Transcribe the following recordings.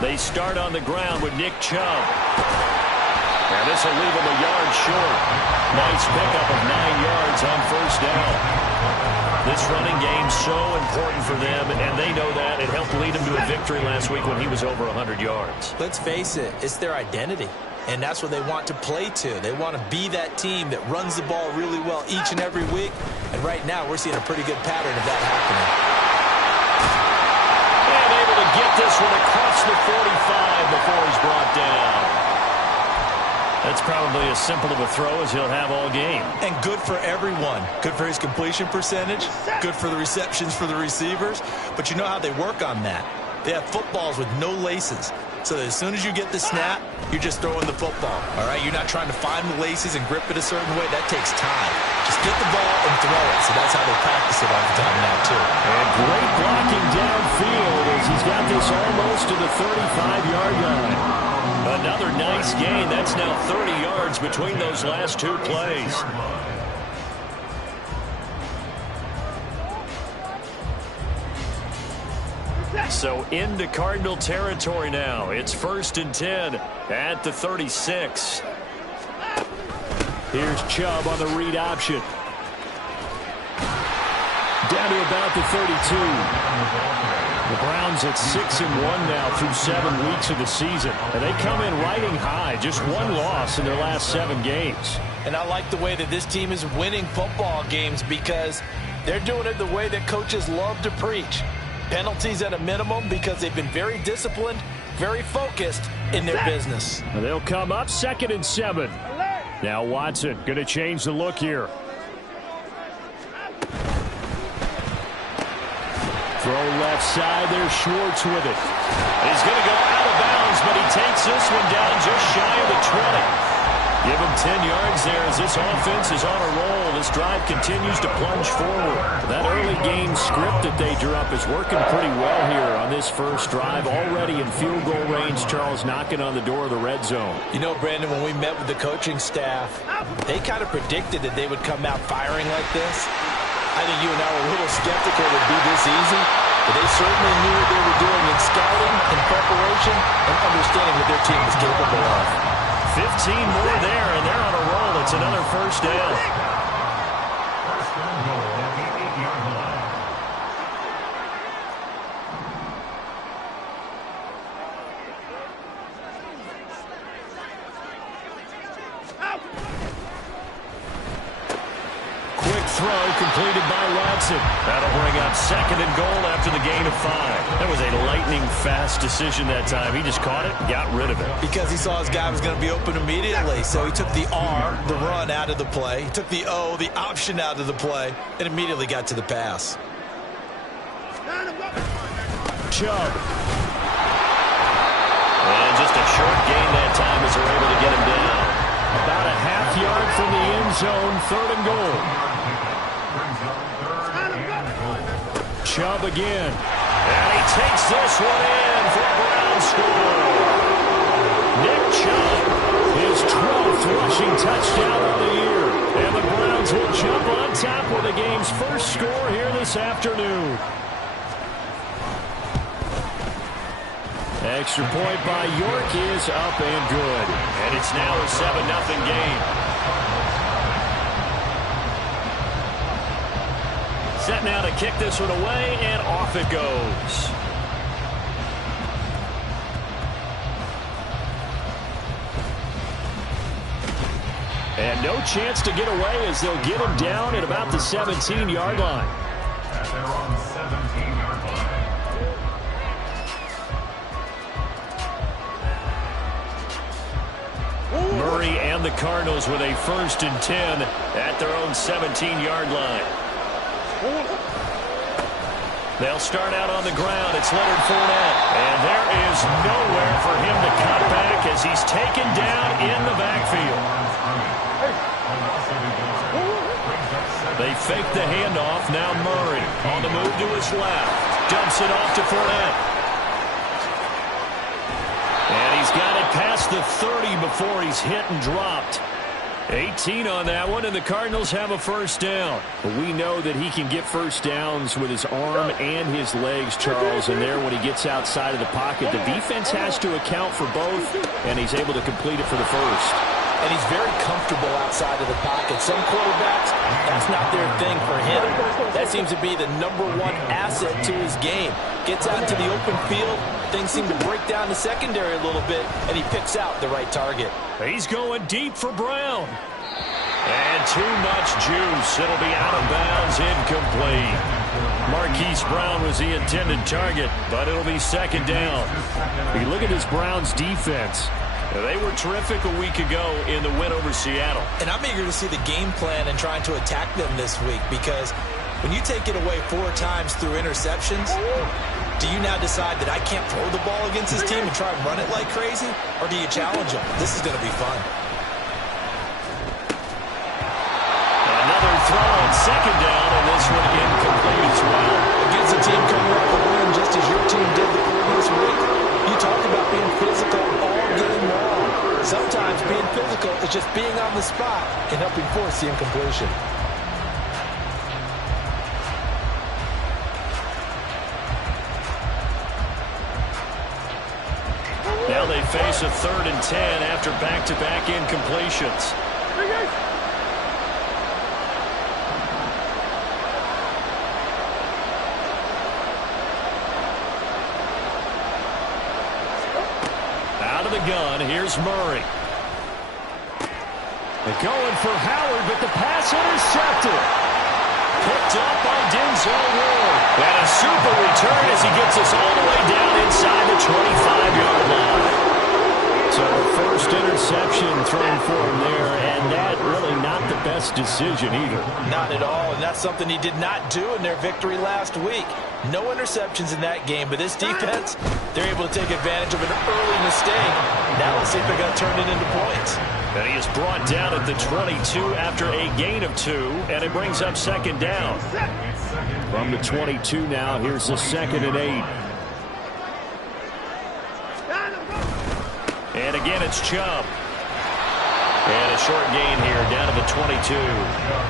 They start on the ground with Nick Chubb. And this will leave him a yard short. Nice pickup of 9 yards on first down. This running game's so important for them, and they know that. It helped lead them to a victory last week when he was over 100 yards. Let's face it, it's their identity. And that's what they want to play to. They want to be that team that runs the ball really well each and every week. And right now, we're seeing a pretty good pattern of that happening. And able to get this one across the 45 before he's brought down. That's probably as simple of a throw as he'll have all game. And good for everyone. Good for his completion percentage. Good for the receptions for the receivers. But you know how they work on that. They have footballs with no laces. So that as soon as you get the snap, you're just throwing the football. All right, you're not trying to find the laces and grip it a certain way. That takes time. Just get the ball and throw it. So that's how they practice it all the time now, too. And great blocking downfield as he's got this almost to the 35-yard line. Another nice gain. That's now 30 yards between those last two plays. So into Cardinal territory now. It's 1st and 10 at the 36. Here's Chubb on the read option. Down to about the 32. The Browns at 6-1 now through 7 weeks of the season. And they come in riding high. Just one loss in their last 7 games. And I like the way that this team is winning football games because they're doing it the way that coaches love to preach. Penalties at a minimum because they've been very disciplined, very focused in their business. They'll come up 2nd and 7. Now Watson going to change the look here. Throw left side. There's Schwartz with it. He's going to go out of bounds, but he takes this one down just shy of the 20. Give him 10 yards there as this offense is on a roll. This drive continues to plunge forward. That early game script that they drew up is working pretty well here on this first drive. Already in field goal range, Charles knocking on the door of the red zone. You know, Brandon, when we met with the coaching staff, they kind of predicted that they would come out firing like this. I think you and I were a little skeptical it would be this easy, but they certainly knew what they were doing in scouting and preparation and understanding what their team was capable of. 15 more there, and they're on a roll. It's another first down. Throw completed by Watson. That'll bring up 2nd and goal after the gain of 5. That was a lightning-fast decision that time. He just caught it and got rid of it. Because he saw his guy was going to be open immediately. So he took the R, the run, out of the play. He took the O, the option, out of the play, and immediately got to the pass. Chubb. And just a short gain that time as they're able to get him down. About a half yard from the end zone, 3rd and goal. Chubb again. And he takes this one in for a Brown score. Nick Chubb, his 12th rushing touchdown of the year. And the Browns will jump on top with the game's first score here this afternoon. Extra point by York is up and good. And it's now a 7-0 game. Set now to kick this one away, and off it goes. And no chance to get away as they'll get him down at about the 17-yard line. Murray and the Cardinals with a 1st and 10 at their own 17-yard line. They'll start out on the ground. It's Leonard Fournette. And there is nowhere for him to cut back as he's taken down in the backfield. They fake the handoff. Now Murray on the move to his left. Dumps it off to Fournette. And he's got it past the 30 before he's hit and dropped. 18 on that one, and the Cardinals have a first down. But we know that he can get first downs with his arm and his legs, Charles, and there when he gets outside of the pocket, the defense has to account for both, and he's able to complete it for the first. And he's very comfortable outside of the pocket. Some quarterbacks, that's not their thing for him. That seems to be the #1 asset to his game. Gets out into the open field, things seem to break down the secondary a little bit, and he picks out the right target. He's going deep for Brown. And too much juice. It'll be out of bounds, incomplete. Marquise Brown was the intended target, but it'll be second down. You look at this Browns defense. They were terrific a week ago in the win over Seattle. And I'm eager to see the game plan and trying to attack them this week, because when you take it away 4 times through interceptions, do you now decide that I can't throw the ball against this team and try and run it like crazy? Or do you challenge them? This is going to be fun. Another throw on second down, and this one incomplete as well. Against a team coming up with a win just as your team did the previous week, you talk about being physical all game long. Sometimes being physical is just being on the spot and helping force the incompletion. Now they face a 3rd and 10 after back-to-back incompletions. Out of the gun, here's Murray. They're going for Howard, but the pass intercepted. Picked up by Denzel Ward. And a super return as he gets us all the way down inside the 25-yard line. So first interception thrown for him there, and that really not the best decision either. Not at all, and that's something he did not do in their victory last week. No interceptions in that game, but this defense, they're able to take advantage of an early mistake. Now let's see if they're going to turn it into points. And he is brought down at the 22 after a gain of 2, and it brings up second down. From the 22 now, here's the 2nd and 8. And again, it's Chubb. And a short gain here down to the 22.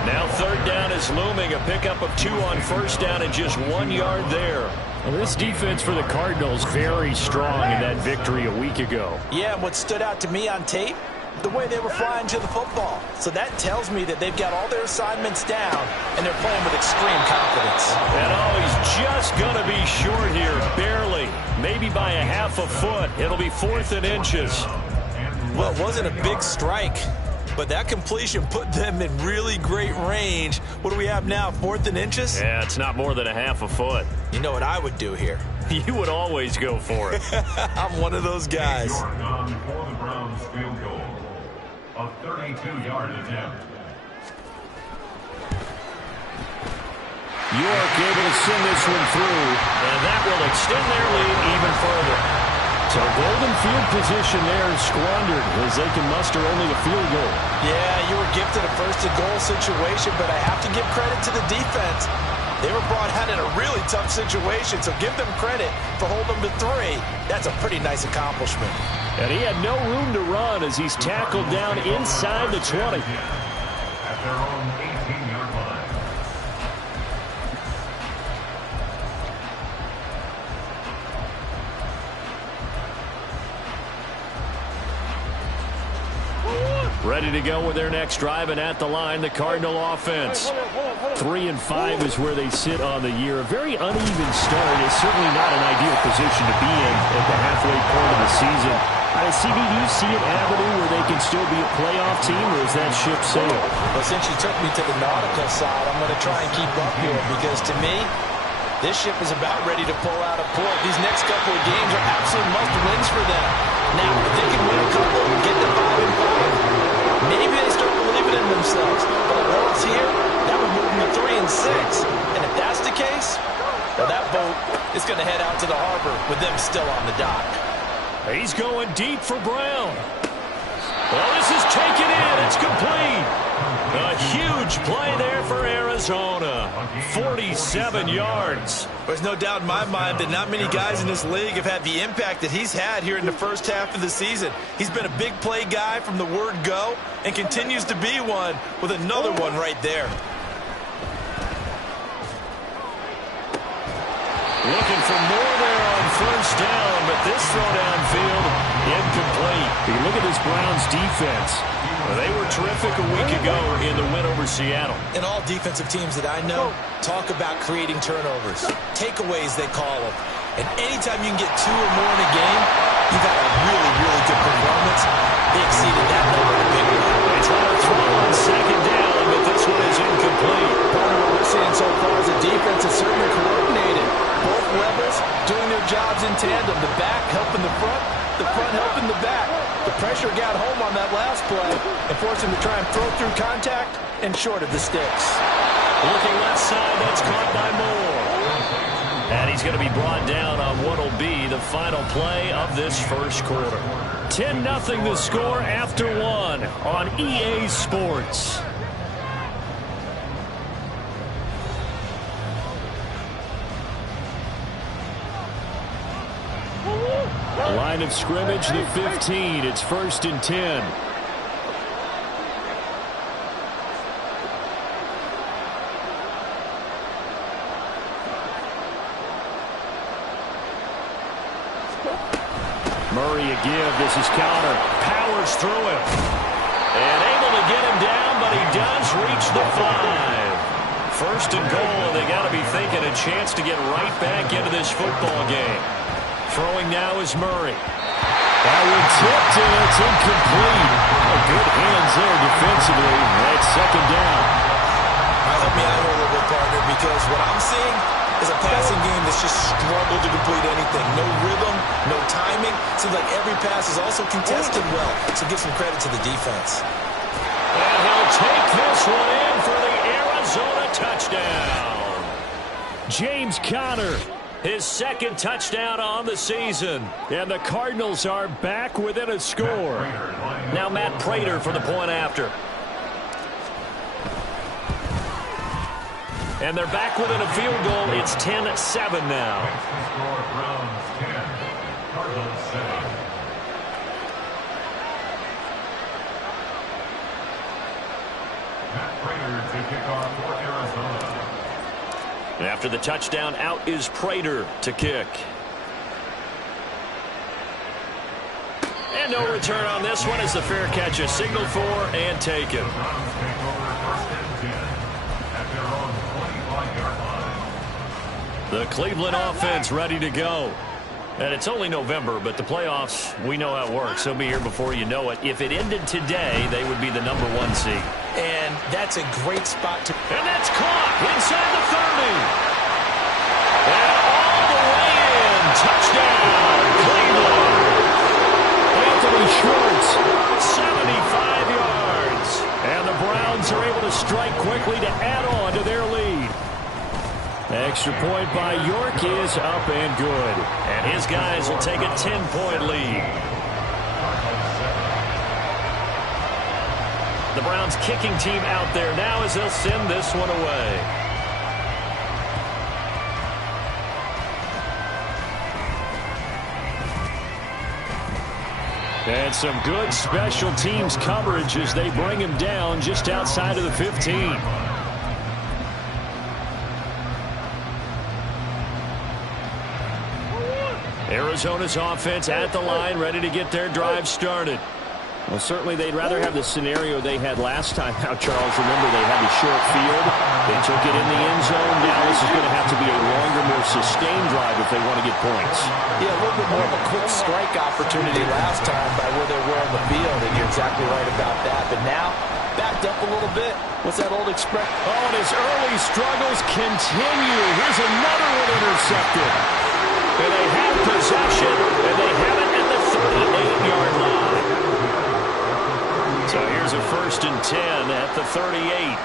Now 3rd down is looming. A pickup of 2 on 1st down and just 1 yard there. Well, this defense for the Cardinals very strong in that victory a week ago. Yeah, and what stood out to me on tape, the way they were flying to the football. So that tells me that they've got all their assignments down, and they're playing with extreme confidence. And he's just going to be short here, barely. Maybe by a half a foot. It'll be 4th and inches. Well, it wasn't a big strike, but that completion put them in really great range. What do we have now, 4th and inches? Yeah, it's not more than a half a foot. You know what I would do here? You would always go for it. I'm one of those guys. A 32-yard attempt. York able to send this one through, and that will extend their lead even further. So golden field position there is squandered as they can muster only a field goal. Yeah, you were gifted a first-and-goal situation, but I have to give credit to the defense. They were brought out in a really tough situation, so give them credit for holding them to 3. That's a pretty nice accomplishment. And he had no room to run as he's tackled down inside the 20. At their own 18-yard line. Ready to go with their next drive, and at the line, the Cardinal offense. 3 and 5 is where they sit on the year. A very uneven start is certainly not an ideal position to be in at the halfway point of the season. CD, do you see an avenue where they can still be a playoff team, or is that ship sailed? Well, since you took me to the nautical side, I'm going to try and keep up here, because to me, this ship is about ready to pull out of port. These next couple of games are absolute must-wins for them. Now, if they can win a couple and get to 5 and 5, maybe they start believing in themselves. But a loss here, that would move them to 3 and 6. And if that's the case, well, that boat is going to head out to the harbor with them still on the dock. He's going deep for Brown. Well, this is taken in. It's complete. A huge play there for Arizona. 47 yards. There's no doubt in my mind that not many guys in this league have had the impact that he's had here in the first half of the season. He's been a big play guy from the word go and continues to be one with another one right there. Looking for more there on first down, but this throw downfield, incomplete. You look at this Browns defense. They were terrific a week ago in the win over Seattle. And all defensive teams that I know talk about creating turnovers. Takeaways, they call them. And anytime you can get 2 or more in a game, you've had a really, really good performance. They exceeded that number in a big way. They try to throw on second down, but this one is incomplete. Part of what we're seeing so far is the defense is certainly coordinated. Both levels doing their jobs in tandem. The back helping the front helping the back. The pressure got home on that last play and forced him to try and throw through contact and short of the sticks. Looking left side, that's caught by Moore. And he's going to be brought down on what will be the final play of this first quarter. 10-0 the score after 1 on EA Sports. Line of scrimmage, the 15. It's 1st and 10. Murray a give. This is counter. Powers through him. And able to get him down, but he does reach the 5. 1st and goal, and they got to be thinking a chance to get right back into this football game. Throwing now is Murray. That one tipped, and it's incomplete. Good hands there defensively. That's 2nd down. Help me out here a little bit, partner, because what I'm seeing is a passing game that's just struggled to complete anything. No rhythm, no timing. Seems like every pass is also contested well, so give some credit to the defense. And he'll take this one in for the Arizona touchdown. James Conner, his 2nd touchdown on the season. And the Cardinals are back within a score. Now Matt Prater for the point after. And they're back within a field goal. It's 10-7 now. Browns 10, Cardinals 7. Matt Prater to kick off for Arizona. After the touchdown, out is Prater to kick. And no return on this one as the fair catch is signaled for and taken. Browns take over 1st and 10 at their own 25-yard line. The Cleveland offense ready to go. And it's only November, but the playoffs, we know how it works. They'll be here before you know it. If it ended today, they would be the number 1 seed. And that's a great spot to... And that's caught inside the 30. And all the way in. Touchdown, Cleveland. Anthony Schwartz, 75 yards. And the Browns are able to strike quickly to add on to their lead. Extra point by York is up and good. And his guys will take a 10-point lead. The Browns kicking team out there now as they'll send this one away. And some good special teams coverage as they bring him down just outside of the 15. Arizona's offense at the line, ready to get their drive started. Well, certainly they'd rather have the scenario they had last time out, Charles. Remember, they had the short field. They took it in the end zone. Now this is going to have to be a longer, more sustained drive if they want to get points. Yeah, a little bit more of a quick strike opportunity last time by where they were on the field, and you're exactly right about that. But now, backed up a little bit. What's that old expression? Oh, and his early struggles continue. Here's another one intercepted. And they have possession, and they have it at the 38-yard line. So here's a 1st and 10 at the 38.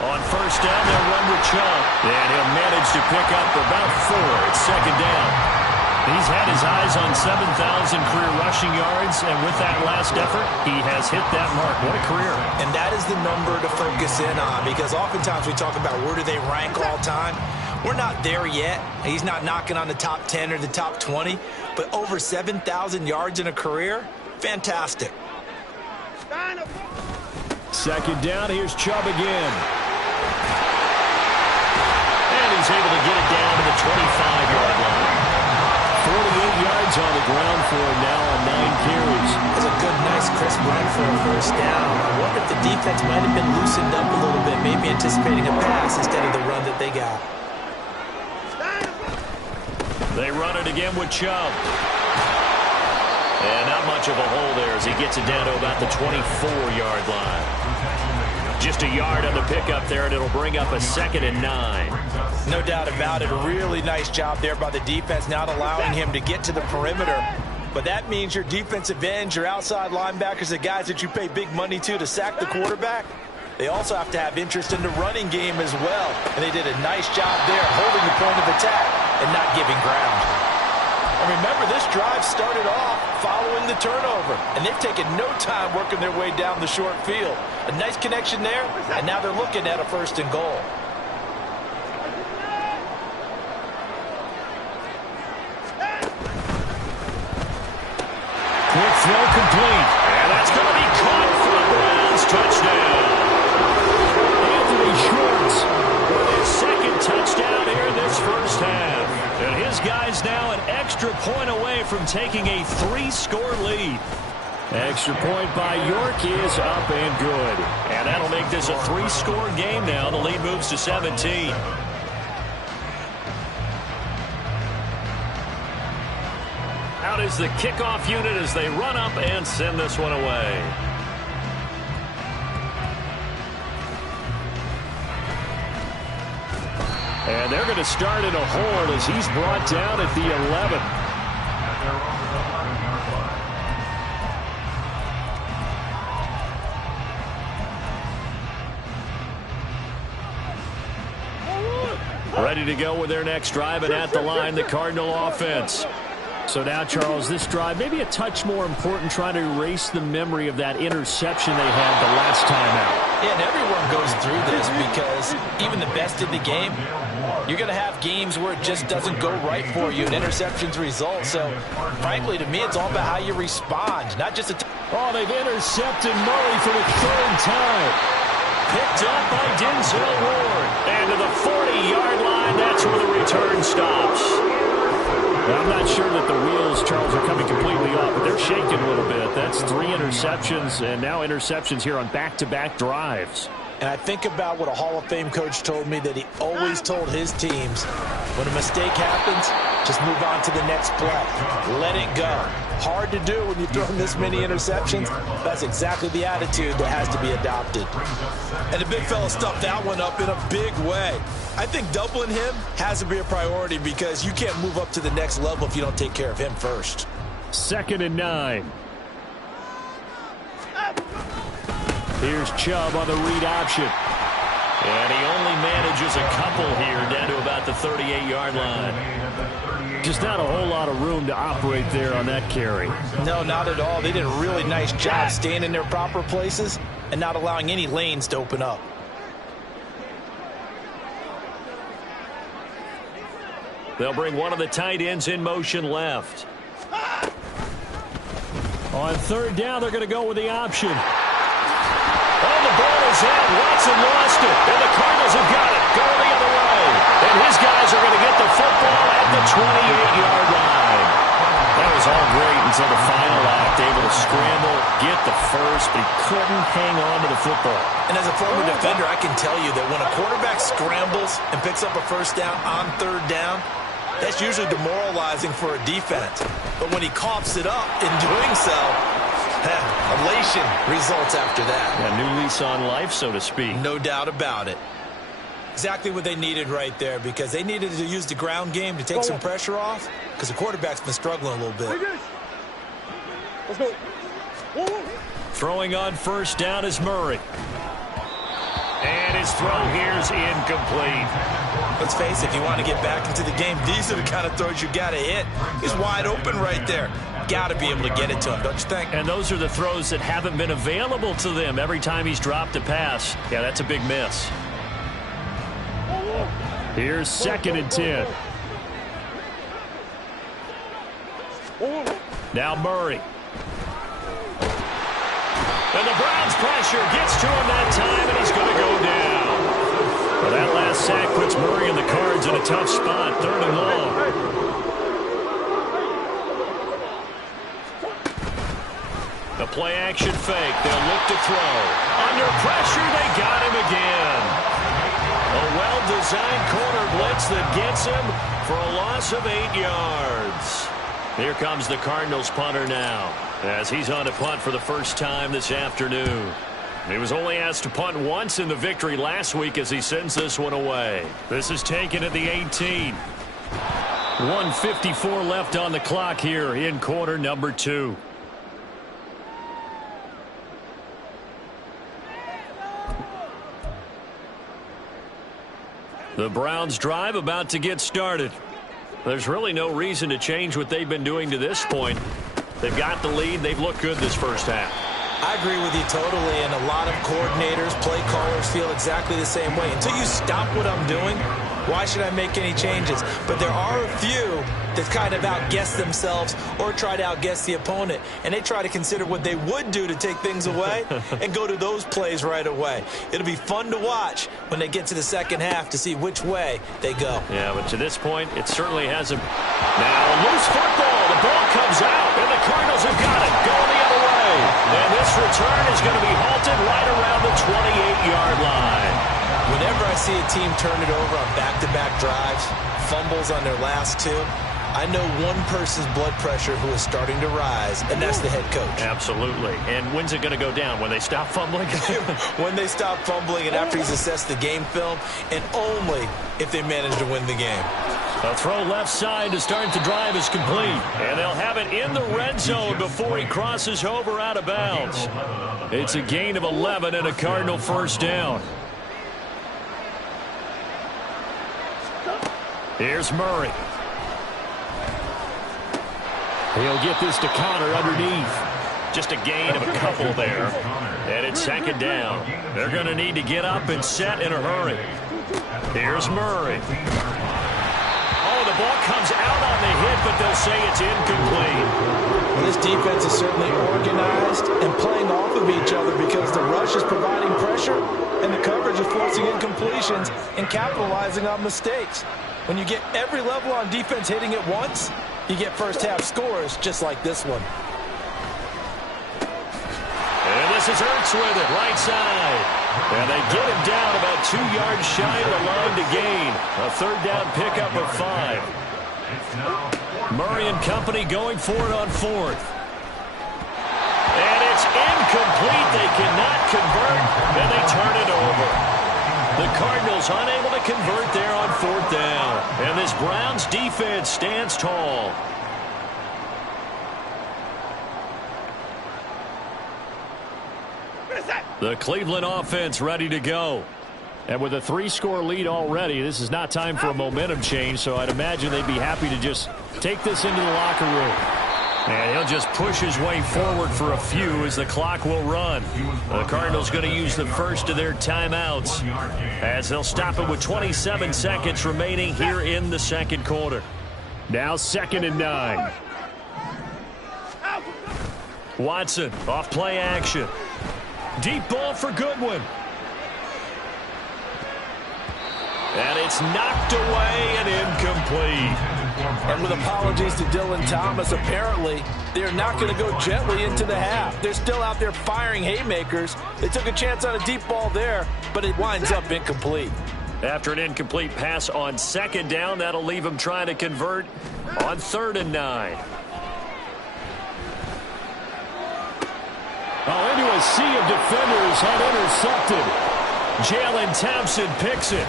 On 1st down, they'll run with Chubb. And he'll manage to pick up about 4. It's 2nd down. He's had his eyes on 7,000 career rushing yards, and with that last effort, he has hit that mark. What a career. And that is the number to focus in on, because oftentimes we talk about where do they rank all time. We're not there yet. He's not knocking on the top 10 or the top 20, but over 7,000 yards in a career, fantastic. Second down, here's Chubb again. And he's able to get it down to the 25-yard line. 48 yards on the ground for him now on 9 carries. That's a good, nice, crisp run for a first down. I wonder if the defense might have been loosened up a little bit, maybe anticipating a pass instead of the run that they got. They run it again with Chubb. And not much of a hole there as he gets it down to about the 24-yard line. Just a yard on the pickup there, and it'll bring up a 2nd and 9. No doubt about it. A really nice job there by the defense, not allowing him to get to the perimeter. But that means your defensive ends, your outside linebackers, the guys that you pay big money to sack the quarterback, they also have to have interest in the running game as well. And they did a nice job there holding the point of attack and not giving ground. And remember, this drive started off following the turnover, and they've taken no time working their way down the short field. A nice connection there, and now they're looking at a 1st and goal. Quick throw complete, and that's going to be caught for a Browns touchdown. Anthony Schwartz with his 2nd touchdown here in this first half. And his guys now an extra point away from taking a 3-score lead. Extra point by York is up and good. And that'll make this a 3-score game now. The lead moves to 17. Out is the kickoff unit as they run up and send this one away. And they're going to start in a hole as he's brought down at the 11. Ready to go with their next drive, and at the line, the Cardinal offense. So now, Charles, this drive maybe a touch more important, trying to erase the memory of that interception they had the last time out. Yeah, and everyone goes through this because even the best in the game, you're going to have games where it just doesn't go right for you, and interceptions result. So, frankly, to me, it's all about how you respond, not just a... Oh, they've intercepted Murray for the 3rd time. Picked up by Denzel Ward. And to the 40-yard line, that's where the return stops. Now, I'm not sure that the wheels, Charles, are coming completely off, but they're shaking a little bit. That's 3 interceptions, and now interceptions here on back-to-back drives. And I think about what a Hall of Fame coach told me, that he always told his teams, when a mistake happens, just move on to the next play. Let it go. Hard to do when you've thrown this many interceptions. That's exactly the attitude that has to be adopted. And the big fella stuffed that one up in a big way. I think doubling him has to be a priority because you can't move up to the next level if you don't take care of him first. 2nd and 9. Here's Chubb on the read option. And he only manages a couple here down to about the 38-yard line. Just not a whole lot of room to operate there on that carry. No, not at all. They did a really nice job staying in their proper places and not allowing any lanes to open up. They'll bring one of the tight ends in motion left. On 3rd down, they're going to go with the option. And the ball is out. Watson lost it. And the Cardinals have got it. Go the other way. And his guys are going to get the football at the 28-yard line. That was all great until the final act. Able to scramble, get the first, but he couldn't hang on to the football. And as a former defender, I can tell you that when a quarterback scrambles and picks up a 1st down on 3rd down, that's usually demoralizing for a defense. But when he coughs it up in doing so, elation results after that. A new lease on life, so to speak. No doubt about it. Exactly what they needed right there, because they needed to use the ground game to take some pressure off, because the quarterback's been struggling a little bit. Let's go. Throwing on 1st down is Murray. And his throw here is incomplete. Let's face it, if you want to get back into the game, these are the kind of throws you got to hit. He's wide open right there. Got to be able to get it to him, don't you think? And those are the throws that haven't been available to them every time he's dropped a pass. Yeah, that's a big miss. Here's 2nd and 10. Now Murray. And the Browns pressure gets to him that time, and he's going to go down. Well, that last sack puts Murray and the Cards in a tough spot, 3rd and long. The play-action fake. They'll look to throw. Under pressure, they got him again. A well-designed corner blitz that gets him for a loss of 8 yards. Here comes the Cardinals punter now, as he's on to punt for the first time this afternoon. He was only asked to punt once in the victory last week as he sends this one away. This is taken at the 18. 1:54 left on the clock here in quarter number 2. The Browns drive about to get started. There's really no reason to change what they've been doing to this point. They've got the lead. They've looked good this first half. I agree with you totally, and a lot of coordinators, play callers feel exactly the same way. Until you stop what I'm doing, why should I make any changes? But there are a few that kind of outguess themselves or try to outguess the opponent, and they try to consider what they would do to take things away and go to those plays right away. It'll be fun to watch when they get to the second half to see which way they go. Yeah, but to this point, it certainly hasn't. Now, loose football. The ball comes out, and the Cardinals have got it. Going the other way. And this return is going to be halted right around the 28-yard line. Whenever I see a team turn it over on back-to-back drives, fumbles on their last 2, I know one person's blood pressure who is starting to rise, and that's the head coach. Absolutely. And when's it going to go down? When they stop fumbling? When they stop fumbling and after he's assessed the game film, and only if they manage to win the game. A throw left side to start the drive is complete. And they'll have it in the red zone before he crosses over out of bounds. It's a gain of 11 and a Cardinal first down. Here's Murray. He'll get this to Connor underneath. Just a gain of a couple there. And it's 2nd down. They're going to need to get up and set in a hurry. Here's Murray. Oh, the ball comes out on the hit, but they'll say it's incomplete. Well, this defense is certainly organized and playing off of each other because the rush is providing pressure and the coverage is forcing incompletions and capitalizing on mistakes. When you get every level on defense hitting at once, you get first-half scores just like this one. And this is Ertz with it, right side. And they get him down about 2 yards shy of the line to gain. A 3rd down pickup of 5. Murray and company going for it on 4th. And it's incomplete. They cannot convert, and they turn it over. The Cardinals unable to convert there on 4th down. And this Browns defense stands tall. The Cleveland offense ready to go. And with a 3-score lead already, this is not time for a momentum change, so I'd imagine they'd be happy to just take this into the locker room. And he'll just push his way forward for a few as the clock will run. The Cardinals going to use the first of their timeouts as they'll stop it with 27 seconds remaining here in the second quarter. Now 2nd and 9. Watson off play action. Deep ball for Goodwin. And it's knocked away and incomplete. And with apologies to Dylan Thomas, apparently they're not going to go gently into the half. They're still out there firing haymakers. They took a chance on a deep ball there, but it winds up incomplete. After an incomplete pass on 2nd down, that'll leave them trying to convert on 3rd and 9. Oh, into a sea of defenders had intercepted. Jalen Thompson picks it.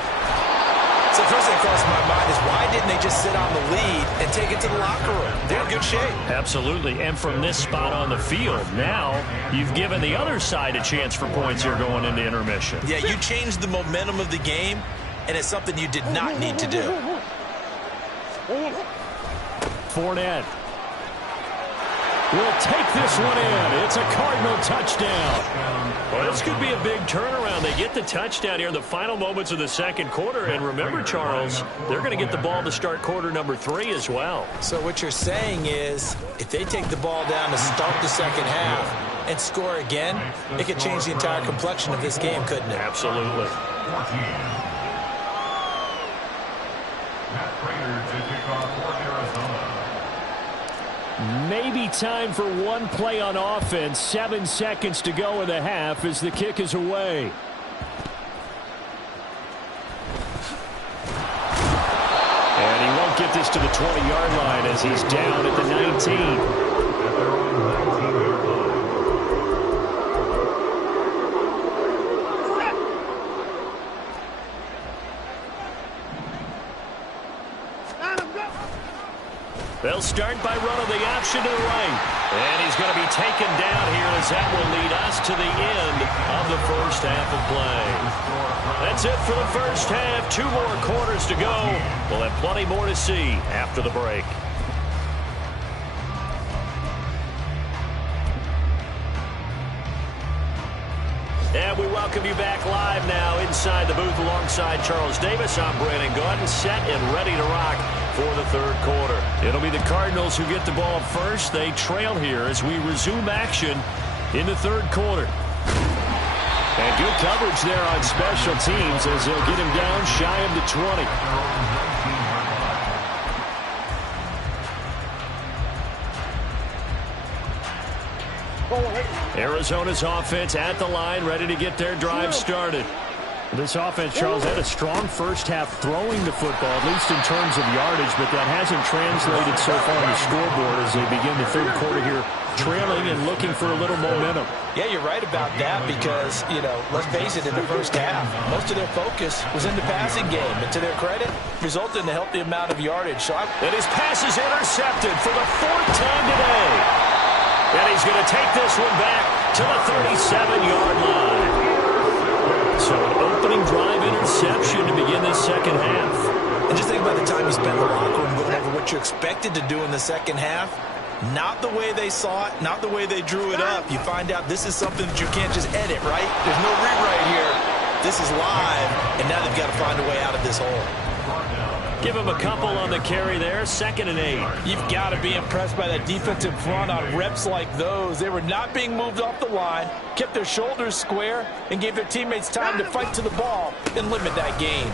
So first thing that crossed my mind is why didn't they just sit on the lead and take it to the locker room? They're in good shape. Absolutely. And from this spot on the field, now you've given the other side a chance for points here going into intermission. Yeah, you changed the momentum of the game and it's something you did not need to do. Fournette will take this one in. It's a Cardinal touchdown. Well, this could be a big turnaround. They get the touchdown here in the final moments of the second quarter. And remember, Charles, they're going to get the ball to start quarter number 3 as well. So what you're saying is if they take the ball down to start the second half and score again, it could change the entire complexion of this game, couldn't it? Absolutely. 14. Matt Prater to kick off for Arizona. Maybe time for one play on offense. 7 seconds to go in the half as the kick is away. And he won't get this to the 20-yard line as he's down at the 19. At their own 19-yard line. They'll start by running the option to the right. And he's going to be taken down here as that will lead us to the end of the first half of play. That's it for the first half. 2 more quarters to go. We'll have plenty more to see after the break. And we welcome you back live now inside the booth alongside Charles Davis. I'm Brandon Gaudin, set and ready to rock for the third quarter. It'll be the Cardinals who get the ball first. They trail here as we resume action in the third quarter. And good coverage there on special teams as they'll get him down shy of the 20. Arizona's offense at the line, ready to get their drive started. This offense, Charles, had a strong first half throwing the football, at least in terms of yardage, but that hasn't translated so far on the scoreboard as they begin the third quarter here, trailing and looking for a little momentum. Yeah, you're right about that because, let's face it, in the first half, most of their focus was in the passing game. And to their credit, resulted in a healthy amount of yardage. And his pass is intercepted for the 4th time today. And he's going to take this one back to the 37-yard line. So an opening drive interception to begin this second half. And just think about the time you spent in the locker room going over what you expected to do in the second half. Not the way they saw it, not the way they drew it up. You find out this is something that you can't just edit, right? There's no rewrite here. This is live, and now they've got to find a way out of this hole. Give him a couple on the carry there, 2nd and 8. You've got to be impressed by that defensive front on reps like those. They were not being moved off the line, kept their shoulders square, and gave their teammates time to fight to the ball and limit that gain.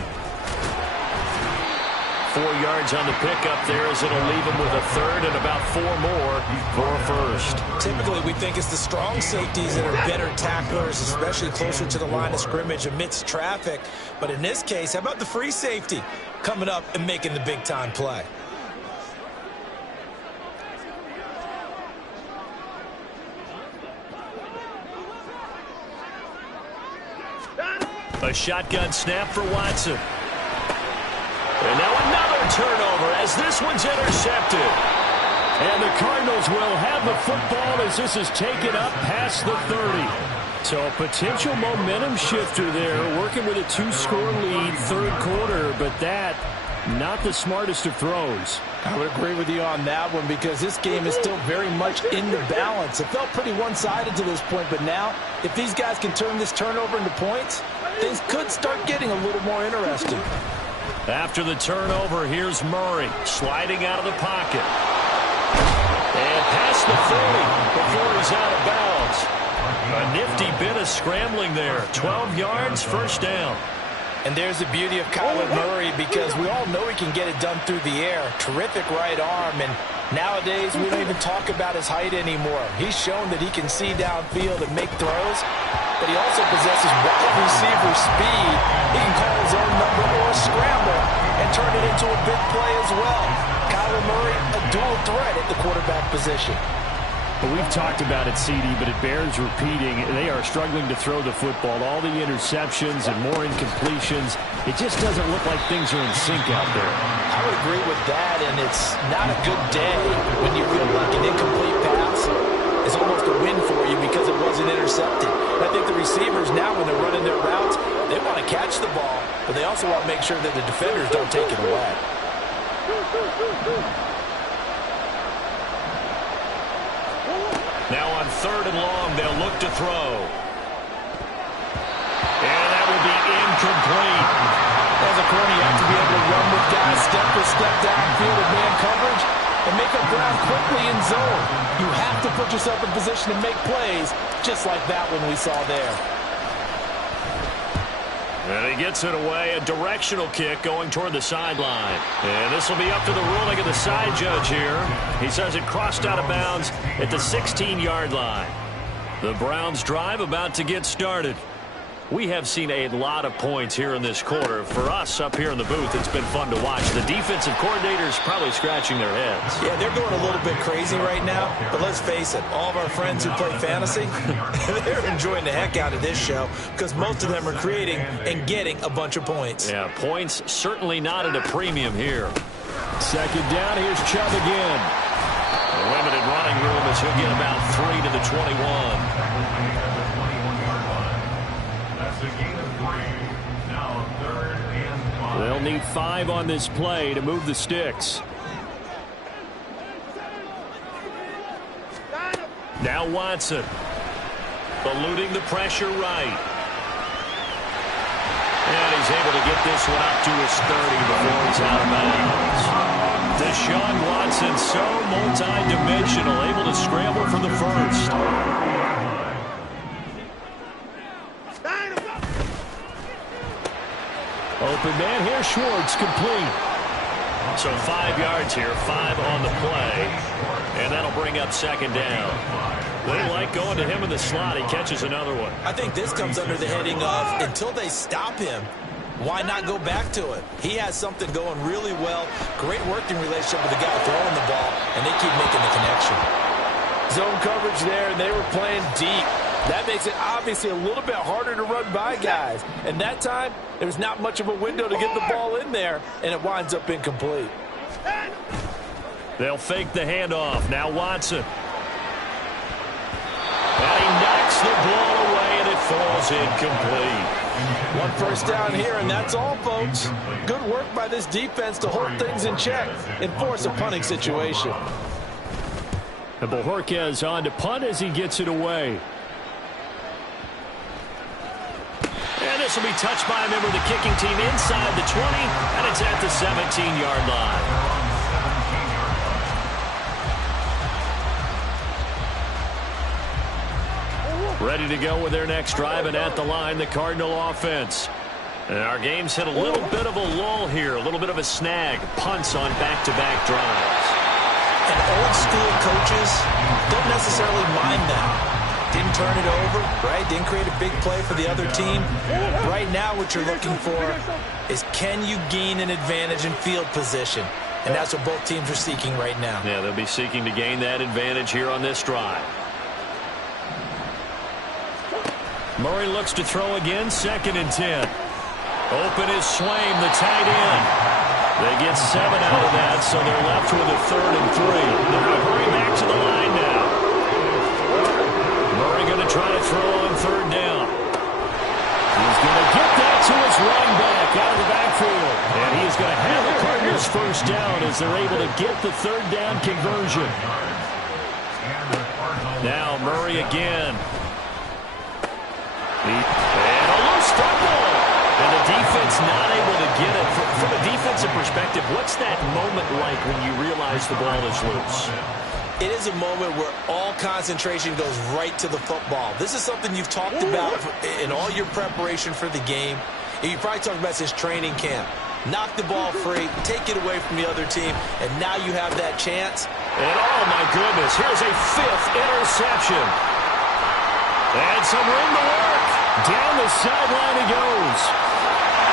4 yards on the pickup there as it'll leave him with a third and about 4 more for a first. Typically, we think it's the strong safeties that are better tacklers, especially closer to the line of scrimmage amidst traffic. But in this case, how about the free safety coming up and making the big-time play? A shotgun snap for Watson. And now another turnover as this one's intercepted. And the Cardinals will have the football as this is taken up past the 30. So a potential momentum shifter there, working with a 2-score lead, third quarter, but that, not the smartest of throws. I would agree with you on that one because this game is still very much in the balance. It felt pretty one-sided to this point, but now, if these guys can turn this turnover into points, things could start getting a little more interesting. After the turnover, here's Murray sliding out of the pocket. And past the 30 before he's out of bounds. A nifty bit of scrambling there. 12 yards, first down. And there's the beauty of Kyler Murray because we all know he can get it done through the air. Terrific right arm, and nowadays we don't even talk about his height anymore. He's shown that he can see downfield and make throws, but he also possesses wide receiver speed. He can call his own number or scramble and turn it into a big play as well. Kyler Murray, a dual threat at the quarterback position. Well, we've talked about it, CD, but it bears repeating. They are struggling to throw the football. All the interceptions and more incompletions. It just doesn't look like things are in sync out there. I would agree with that, and it's not a good day when you feel like an incomplete pass is almost a win for you because it wasn't intercepted. I think the receivers now, when they're running their routes, they want to catch the ball, but they also want to make sure that the defenders don't take it away. Now on 3rd and long, they'll look to throw. And that will be incomplete. As a corner, you have to be able to run with guys step for step downfield with man coverage and make up ground quickly in zone. You have to put yourself in position to make plays, just like that one we saw there. And he gets it away, a directional kick going toward the sideline. And this will be up to the ruling of the side judge here. He says it crossed out of bounds at the 16-yard line. The Browns drive about to get started. We have seen a lot of points here in this quarter. For us up here in the booth, it's been fun to watch. The defensive coordinators probably scratching their heads. Yeah, they're going a little bit crazy right now, but let's face it, all of our friends who play fantasy, they're enjoying the heck out of this show because most of them are creating and getting a bunch of points. Yeah, points certainly not at a premium here. 2nd down, here's Chubb again. A limited running room as he'll get about 3 to the 21. They'll need 5 on this play to move the sticks. Now Watson. Eluding the pressure right. And he's able to get this one up to his 30 before he's out of bounds. Deshaun Watson, so multi-dimensional, able to scramble for the first. Open man here, Schwartz, complete. So 5 yards here, 5 on the play. And that'll bring up 2nd down. They like going to him in the slot. He catches another one. I think this comes under the heading of until they stop him, why not go back to it? He has something going really well. Great working relationship with the guy throwing the ball, and they keep making the connection. Zone coverage there, and they were playing deep. That makes it obviously a little bit harder to run by guys. And that time, there's not much of a window to get the ball in there, and it winds up incomplete. They'll fake the handoff. Now Watson. And he knocks the ball away, and it falls incomplete. 1 first down here, and that's all, folks. Good work by this defense to hold things in check and force a punting situation. And Bojorquez on to punt as he gets it away. And this will be touched by a member of the kicking team inside the 20, and it's at the 17-yard line. Ready to go with their next drive, and at the line, the Cardinal offense. And our game's hit a little bit of a lull here, a little bit of a snag. Punts on back-to-back drives. And old-school coaches don't necessarily mind that. Didn't turn it over, right? Didn't create a big play for the other team. Right now, what you're looking for is can you gain an advantage in field position? And that's what both teams are seeking right now. Yeah, they'll be seeking to gain that advantage here on this drive. Murray looks to throw again, 2nd and 10. Open is Swaim, the tight end. They get 7 out of that, so they're left with a 3rd and 3. They're going to hurry back to the line now. Murray going to try to throw on 3rd down. He's going to get that to his running back out of the backfield. And he's going to have the Cardinals 1st down as they're able to get the 3rd down conversion. Now Murray again. And a loose fumble. And the defense not able to get it. From a defensive perspective, what's that moment like when you realize the ball is loose? It is a moment where all concentration goes right to the football. This is something you've talked about in all your preparation for the game. And you probably talked about since training camp. Knock the ball free, take it away from the other team, and now you have that chance. And oh my goodness, here's a 5th interception. And some room to work. Down the sideline he goes.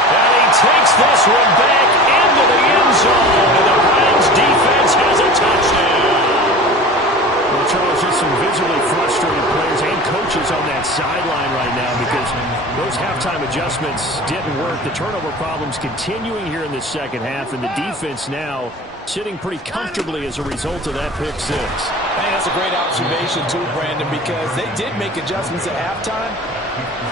And he takes this one back into the end zone. And the Browns defense has a touchdown. Well, Charles, just some visibly frustrated players and coaches on that sideline right now because those halftime adjustments didn't work. The turnover problems continuing here in the second half, and the defense now sitting pretty comfortably as a result of that pick six. Hey, that's a great observation too, Brandon, because they did make adjustments at halftime.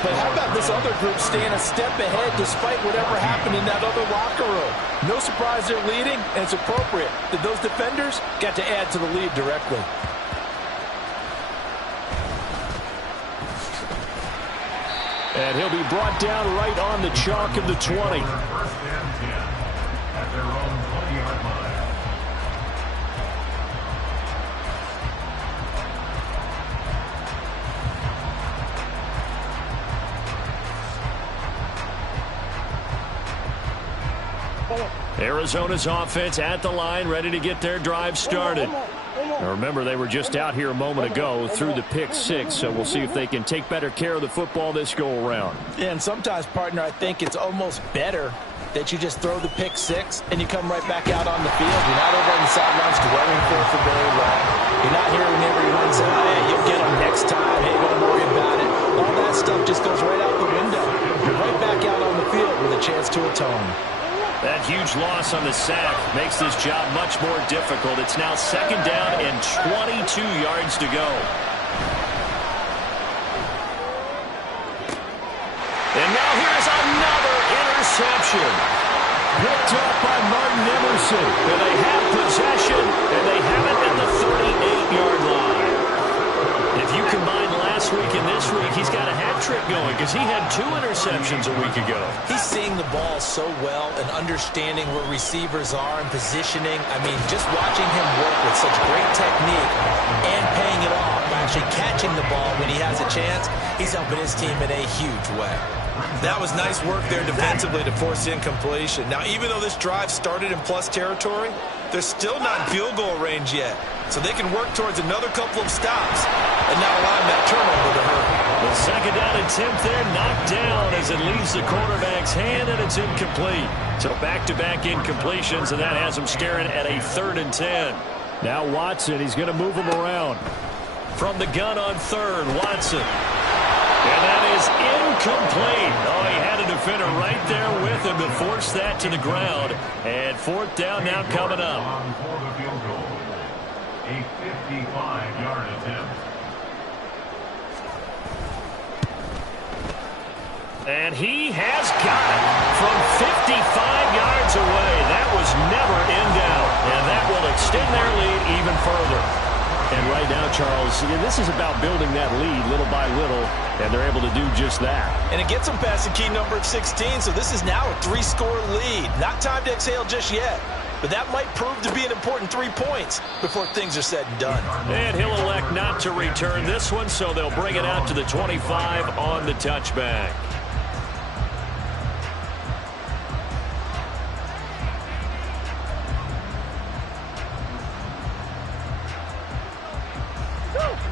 But how about this other group staying a step ahead despite whatever happened in that other locker room? No surprise they're leading, and it's appropriate that those defenders got to add to the lead directly. And he'll be brought down right on the chalk of the 20. First and 10 at their own 20-yard line. Arizona's offense at the line, ready to get their drive started. Now remember, they were just out here a moment ago through the pick six, so we'll see if they can take better care of the football this go-around. Yeah, and sometimes, partner, I think it's almost better that you just throw the pick six and you come right back out on the field. You're not over on the sidelines dwelling for very long. You're not hearing everyone say, hey, you'll get them next time. Hey, don't worry about it. All that stuff just goes right out the window. You're right back out on the field with a chance to atone. That huge loss on the sack makes this job much more difficult. It's now second down and 22 yards to go. And now here's another interception. Picked up by Martin Emerson. And they have possession, and they have it at the 38-yard line. If you combine last week and this week, he's got a hat trick going because he had 2 interceptions a week ago. He's seeing the ball so well and understanding where receivers are and positioning. I mean, just watching him work with such great technique and paying it off by actually catching the ball when he has a chance, he's helping his team in a huge way. That was nice work there defensively to force incompletion. Now, even though this drive started in plus territory, they're still not in field goal range yet. So they can work towards another couple of stops and not allowing that turnover to hurt. The second down attempt there knocked down as it leaves the quarterback's hand, and it's incomplete. So back-to-back incompletions, and that has him staring at a 3rd and 10. Now Watson, he's going to move him around. From the gun on 3rd, Watson. And that is incomplete. Oh, he had a defender right there with him to force that to the ground. And 4th down now coming up. For the field goal. A 55-yard attempt. And he has got it from 55 yards away. That was never in doubt. And that will extend their lead even further. And right now, Charles, this is about building that lead little by little, and they're able to do just that. And it gets them past the key number of 16, so this is now a 3-score lead. Not time to exhale just yet, but that might prove to be an important 3 points before things are said and done. And he'll elect not to return this one, so they'll bring it out to the 25 on the touchback.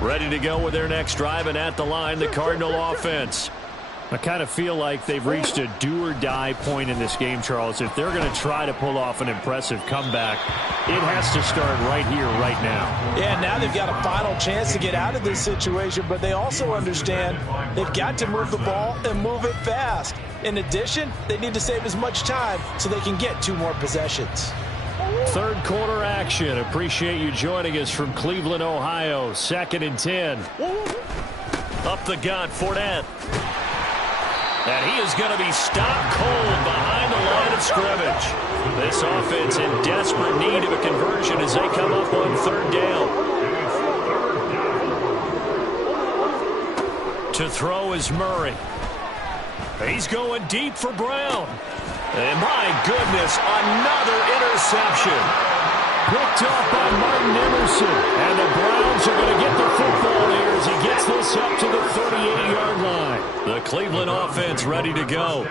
Ready to go with their next drive, and at the line, the Cardinal offense. I kind of feel like they've reached a do-or-die point in this game, Charles. If they're going to try to pull off an impressive comeback, it has to start right here, right now. Yeah, now they've got a final chance to get out of this situation, but they also understand they've got to move the ball and move it fast. In addition, they need to save as much time so they can get 2 more possessions. 3rd quarter action. Appreciate you joining us from Cleveland, Ohio. 2nd and 10. Up the gut, Fournette. And he is going to be stopped cold behind the line of scrimmage. This offense in desperate need of a conversion as they come up on 3rd down. To throw is Murray. He's going deep for Brown. And my goodness, another interception. Picked off by Martin Emerson. And the Browns are going to get the football here as he gets this up to the 38-yard line. The Cleveland offense ready to go.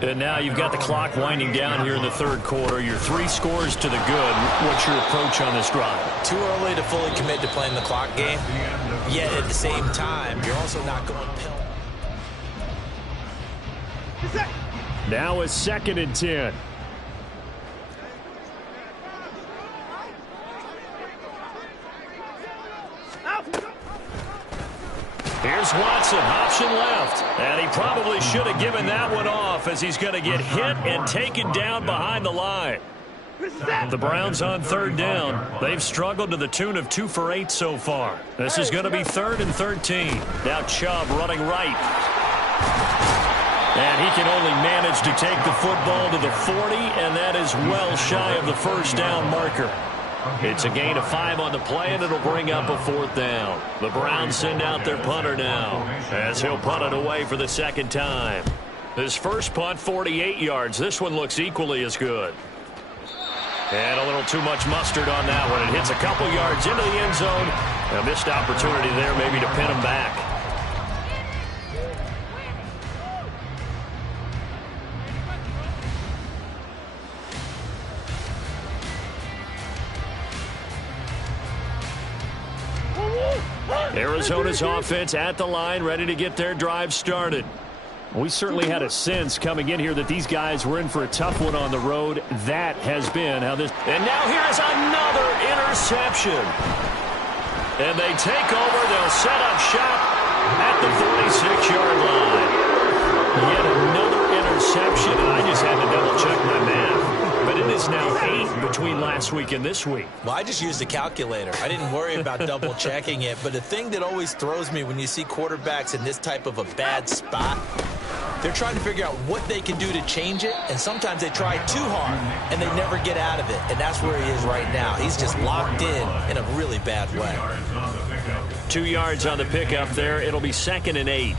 And now you've got the clock winding down here in the 3rd quarter. You're 3 scores to the good. What's your approach on this drive? Too early to fully commit to playing the clock game. Yet at the same time, you're also not going pill. Now it's 2nd and 10. Here Here's Watson, option left. And he probably should have given that one off as he's going to get hit and taken down behind the line. The Browns on third down. They've struggled to the tune of 2 for 8 so far. This is going to be 3rd and 13. Now Chubb running right. And he can only manage to take the football to the 40, and that is well shy of the first down marker. It's a gain of 5 on the play, and it'll bring up a 4th down. The Browns send out their punter now, as he'll punt it away for the second time. His first punt, 48 yards. This one looks equally as good. And a little too much mustard on that one. It hits a couple yards into the end zone. A missed opportunity there maybe to pin him back. Arizona's offense at the line, ready to get their drive started. We certainly had a sense coming in here that these guys were in for a tough one on the road. That has been how this... And now here is another interception. And they take over. They'll set up shop at the 46-yard line. Yet another interception, and I just had to double-check my math. But it is now 8 between last week and this week. Well, I just used a calculator. I didn't worry about double-checking it. But the thing that always throws me when you see quarterbacks in this type of a bad spot, they're trying to figure out what they can do to change it, and sometimes they try too hard, and they never get out of it. And that's where he is right now. He's just locked in a really bad way. 2 yards on the pickup there. It'll be 2nd and 8.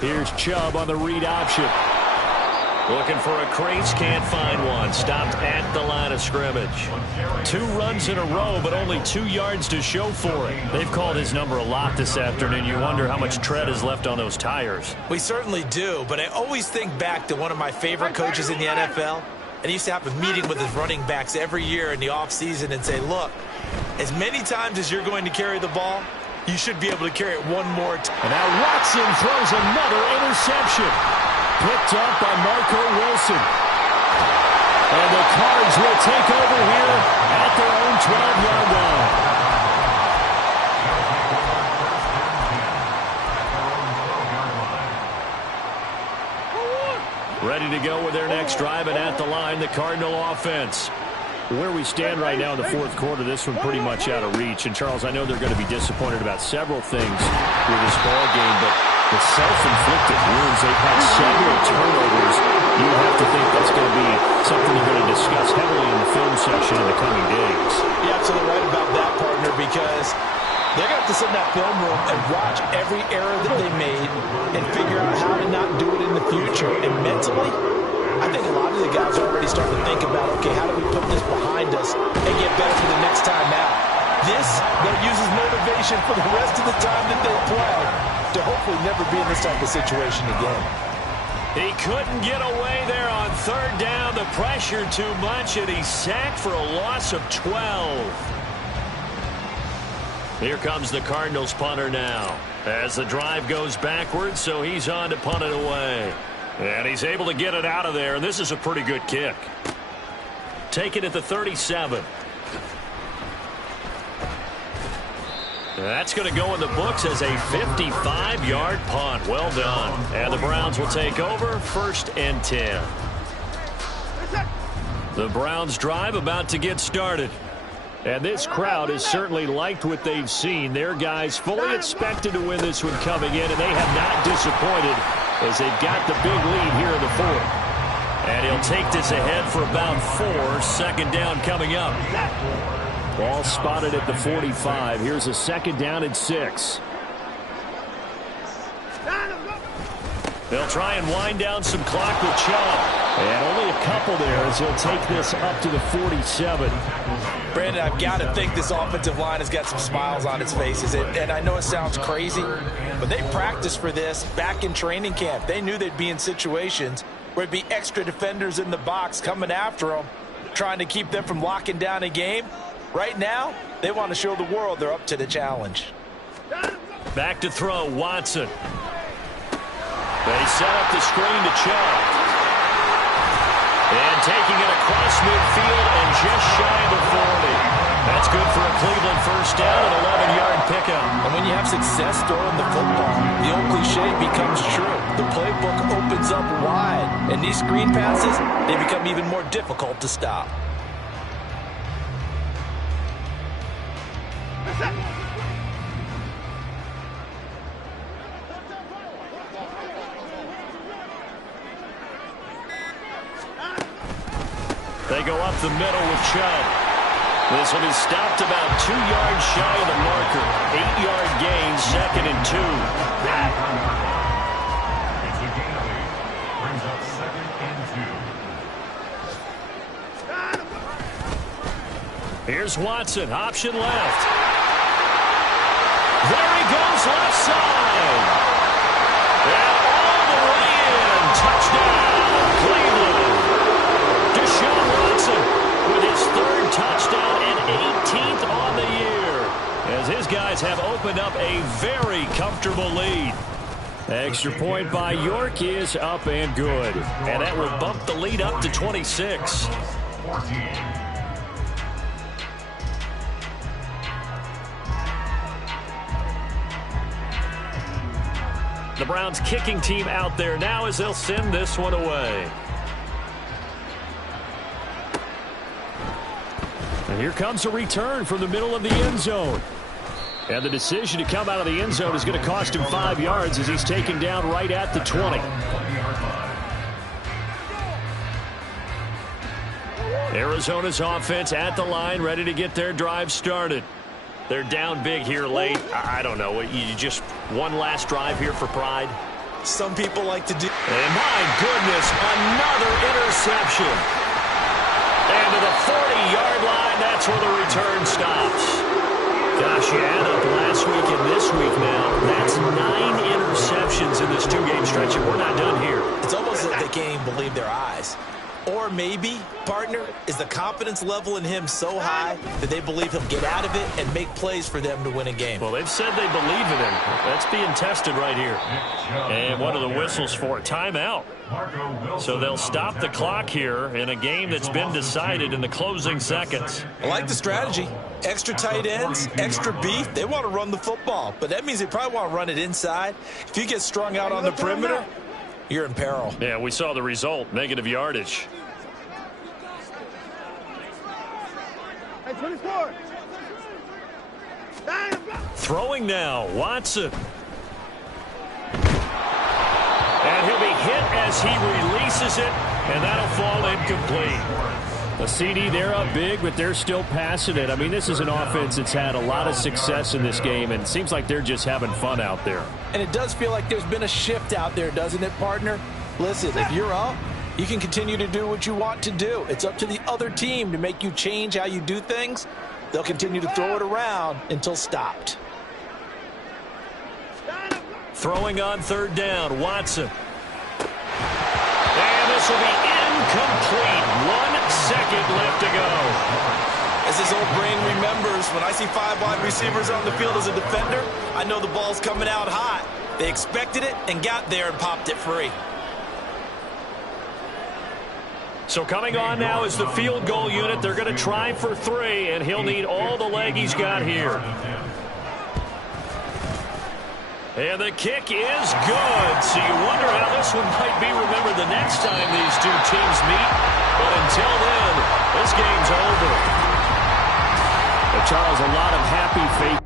Here's Chubb on the read option. Looking for a crease, can't find one. Stopped at the line of scrimmage. 2 runs in a row, but only 2 yards to show for it. They've called his number a lot this afternoon. You wonder how much tread is left on those tires. We certainly do, but I always think back to one of my favorite coaches in the NFL. And he used to have a meeting with his running backs every year in the offseason and say, look, as many times as you're going to carry the ball, you should be able to carry it one more time. And now Watson throws another interception. Picked up by Marco Wilson. And the Cards will take over here at their own 12-yard line. Ready to go with their next drive, and at the line, the Cardinal offense. Where we stand right now in the 4th quarter, this one pretty much out of reach. And, Charles, I know they're going to be disappointed about several things with this ball game, but the self-inflicted wounds, they've had several turnovers. You have to think that's going to be something they're going to discuss heavily in the film section in the coming days. You're absolutely right about that, partner, because they're going to have to sit in that film room and watch every error that they made and figure out how to not do it in the future. And mentally, I think a lot of the guys are already starting to think about, okay, how do we put this behind us and get better for the next time out? This, they'll use as motivation for the rest of the time that they play to hopefully never be in this type of situation again. He couldn't get away there on 3rd down. The pressure too much, and he's sacked for a loss of 12. Here comes the Cardinals punter now as the drive goes backwards, so he's on to punt it away. And he's able to get it out of there, and this is a pretty good kick. Take it at the 37. That's going to go in the books as a 55-yard punt. Well done. And the Browns will take over, 1st and 10. The Browns drive about to get started. And this crowd has certainly liked what they've seen. Their guys fully expected to win this one coming in, and they have not disappointed as they've got the big lead here in the 4th. And he'll take this ahead for about 4. 2nd down coming up. Ball spotted at the 45. Here's a 2nd down and 6. They'll try and wind down some clock with Chubb. And only a couple there as he'll take this up to the 47. Brandon, I've got to think this offensive line has got some smiles on its faces. And I know it sounds crazy, but they practiced for this back in training camp. They knew they'd be in situations where there'd be extra defenders in the box coming after them, trying to keep them from locking down a game. Right now, they want to show the world they're up to the challenge. Back to throw, Watson. They set up the screen to Chubb. And taking it across midfield and just shy of the 40. That's good for a Cleveland first down, an 11-yard pickup. And when you have success throwing the football, the old cliche becomes true. The playbook opens up wide. And these screen passes, they become even more difficult to stop. They go up the middle with Chubb. This one is stopped about 2 yards shy of the marker. 8-yard gain, 2nd and 2. It's a gain of 8. Brings up 2nd and 2. Here's Watson, option left. There he goes, left side. And all the way in. Touchdown, Cleveland. Deshaun Watson with his 3rd touchdown and 18th on the year, as his guys have opened up a very comfortable lead. Extra point by York is up and good, and that will bump the lead up to 26. 14. The Browns kicking team out there now as they'll send this one away. And here comes a return from the middle of the end zone. And the decision to come out of the end zone is going to cost him 5 yards as he's taken down right at the 20. Arizona's offense at the line, ready to get their drive started. They're down big here late. I don't know. You just one last drive here for pride? Some people like to do. And my goodness, another interception. And to the 40-yard line, that's where the return stops. Gosh, you add up last week and this week now. That's 9 interceptions in this 2-game stretch, and we're not done here. It's almost like they can't even believe their eyes. Or maybe, partner, is the confidence level in him so high that they believe he'll get out of it and make plays for them to win a game. Well, they've said they believe in him. That's being tested right here. And one of the whistles for a timeout. So they'll stop the clock here in a game that's been decided in the closing seconds. I like the strategy. Extra tight ends, extra beef. They want to run the football, but that means they probably want to run it inside. If you get strung out on the perimeter, you're in peril. Yeah, we saw the result, negative yardage. Hey, 24. Throwing now, Watson. And he'll be hit as he releases it, and that'll fall incomplete. A CD, they're up big, but they're still passing it. I mean, this is an offense that's had a lot of success in this game, and it seems like they're just having fun out there. And it does feel like there's been a shift out there, doesn't it, partner? Listen, if you're up, you can continue to do what you want to do. It's up to the other team to make you change how you do things. They'll continue to throw it around until stopped. Throwing on 3rd down, Watson. And this will be incomplete. 1 second left to go. As his old brain remembers, when I see 5 wide receivers on the field as a defender, I know the ball's coming out hot. They expected it and got there and popped it free. So coming on now is the field goal unit. They're going to try for 3, and he'll need all the leg he's got here. And the kick is good. So you wonder how this one might be remembered the next time these two teams meet. But until then, this game's over. But Charles, a lot of happy faith.